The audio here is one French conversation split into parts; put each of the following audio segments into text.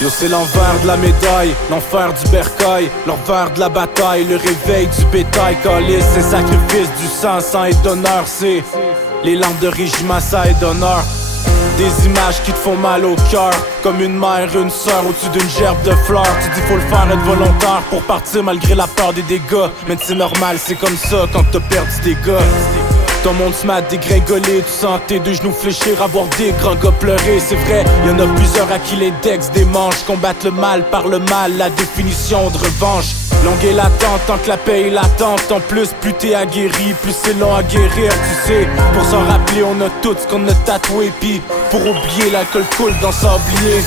Yo, c'est l'envers de la médaille, l'enfer du bercail, l'envers de la bataille, le réveil du bétail. Calice, c'est sacrifice du sang et d'honneur. C'est les lampes de régiment, ça et d'honneur. Des images qui te font mal au cœur, comme une mère, une sœur au-dessus d'une gerbe de fleurs. Tu dis faut le faire, être volontaire pour partir malgré la peur des dégâts. Mais c'est normal, c'est comme ça quand t'as perdu tes gars. Ton monde se met à dégringoler, tu sens tes deux genoux fléchir, avoir des grands gars pleurer. C'est vrai, y'en a plusieurs à qui les decks des manches combattent le mal par le mal, la définition de revanche. Longue est l'attente, tant que la paix est latente. En plus, plus t'es aguerri, plus c'est long à guérir, tu sais. Pour s'en rappeler, on a tout ce qu'on a tatoué. Pis pour oublier, l'alcool coule dans sablier.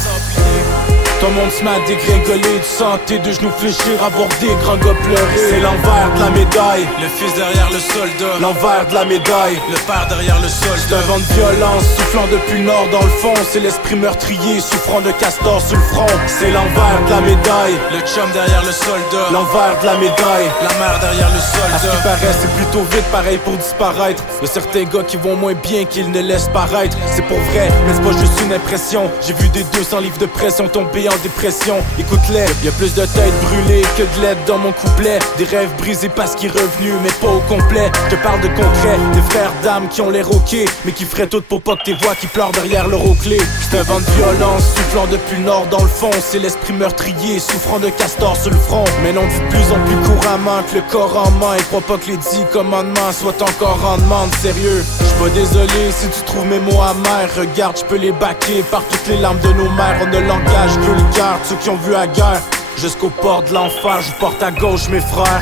Ton monde se met à dégringoler, tu sens tes deux genoux fléchir, avoir des grands gars pleurer. C'est l'envers de la médaille, le fils derrière le soldat, l'envers de la médaille, le père derrière le soldat. C'est un vent de violence soufflant depuis le nord dans le fond. C'est l'esprit meurtrier souffrant de castor sur le front. C'est l'envers de la médaille, le chum derrière le soldat, l'envers de la médaille, la mère derrière le soldat. À ce qui paraît, c'est plutôt vite pareil pour disparaître. Y'a certains gars qui vont moins bien qu'ils ne laissent paraître. C'est pour vrai, mais c'est pas juste une impression. J'ai vu des 200 livres de pression tomber en dépression. Écoute-les, y'a plus de têtes brûlées que de l'aide dans mon couplet. Des rêves brisés parce qu'il est revenu, mais pas au complet. Je te parle de concret, des frères d'âme qui ont l'air ok, mais qui feraient tout pour pas que tes voix qui pleurent derrière leur clé. C'est un vent de violence soufflant depuis le nord dans le fond. C'est l'esprit meurtrier souffrant de castor sur le front. Mais l'on dit de plus en plus couramment que le corps en main. Et crois pas que les 10 commandements soient encore en demande. Sérieux, j'suis pas désolé si tu trouves mes mots amers. Regarde, j'peux les baquer par toutes les larmes de nos mères. On ne langage que le cœur, ceux qui ont vu la guerre jusqu'au port de l'enfer. Je porte à gauche mes frères.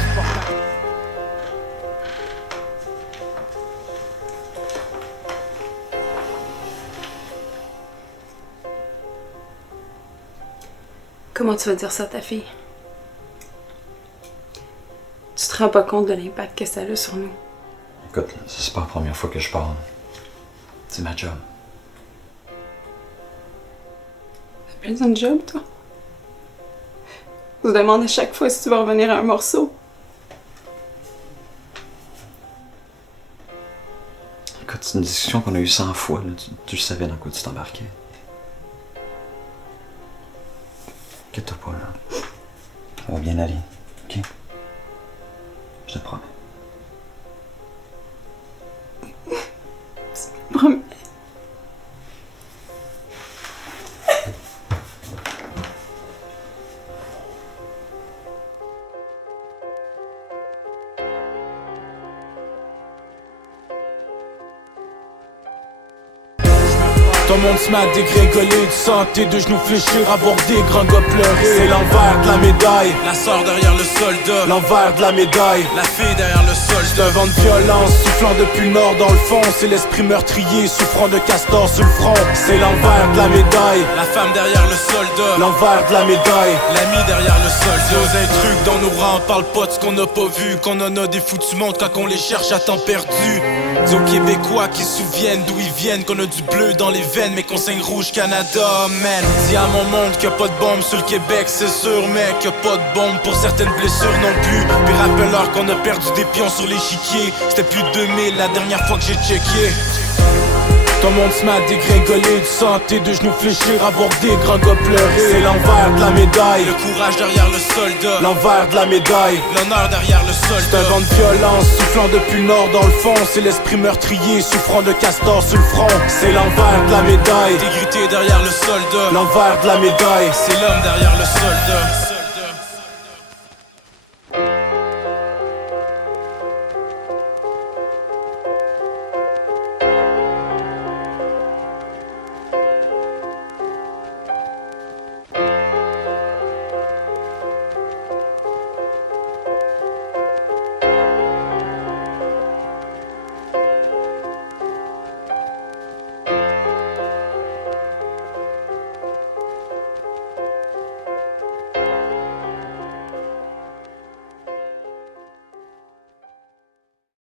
Comment tu vas dire ça à ta fille? Tu te rends pas compte de l'impact que ça a sur nous? Écoute, c'est pas la première fois que je parle. C'est ma job. T'as besoin de job, toi? On se demande à chaque fois si tu vas revenir à un morceau. Écoute, c'est une discussion qu'on a eue 100 fois, là. Tu savais dans quoi tu t'embarquais. Inquiète-toi pas, là. Ça va bien aller, ok? Je te promets. Promets. Ton monde se met à dégringoler, tu sens tes deux genoux fléchir, avoir des grands gars pleurer. C'est l'envers de la médaille, la sœur derrière le soldat, l'envers de la médaille, la fille derrière le soldat. C'est un vent de violence soufflant depuis le nord dans le fond. C'est l'esprit meurtrier souffrant de castor sur le front. C'est l'envers de la médaille, la femme derrière le soldat, l'envers de la médaille, l'ami derrière le soldat. Nos intrus dans nos rangs, parle pas de ce qu'on n'a pas vu, qu'on en a des foutus mondes quand on les cherche à temps perdu. Dis aux Québécois qui se souviennent d'où ils viennent, qu'on a du bleu dans les veines mais qu'on saigne rouge Canada, man. Dis à mon monde qu'il y a pas de bombe sur le Québec, c'est sûr, mais qu'il y a pas de bombe pour certaines blessures non plus. Puis rappelle-leur qu'on a perdu des pions sur l'échiquier. C'était plus de 2000 la dernière fois que j'ai checké. Ton monde se met à dégringoler, tu sens tes deux genoux fléchir, avoir des grands gars pleurer. C'est l'envers de la médaille, le courage derrière le soldat, l'envers de la médaille, l'honneur derrière le soldat. C'est un vent de violence soufflant depuis le nord dans le fond. C'est l'esprit meurtrier souffrant de castor sur le front. C'est l'envers de la médaille, l'intégrité derrière le soldat, l'envers de la médaille, c'est l'homme derrière le soldat.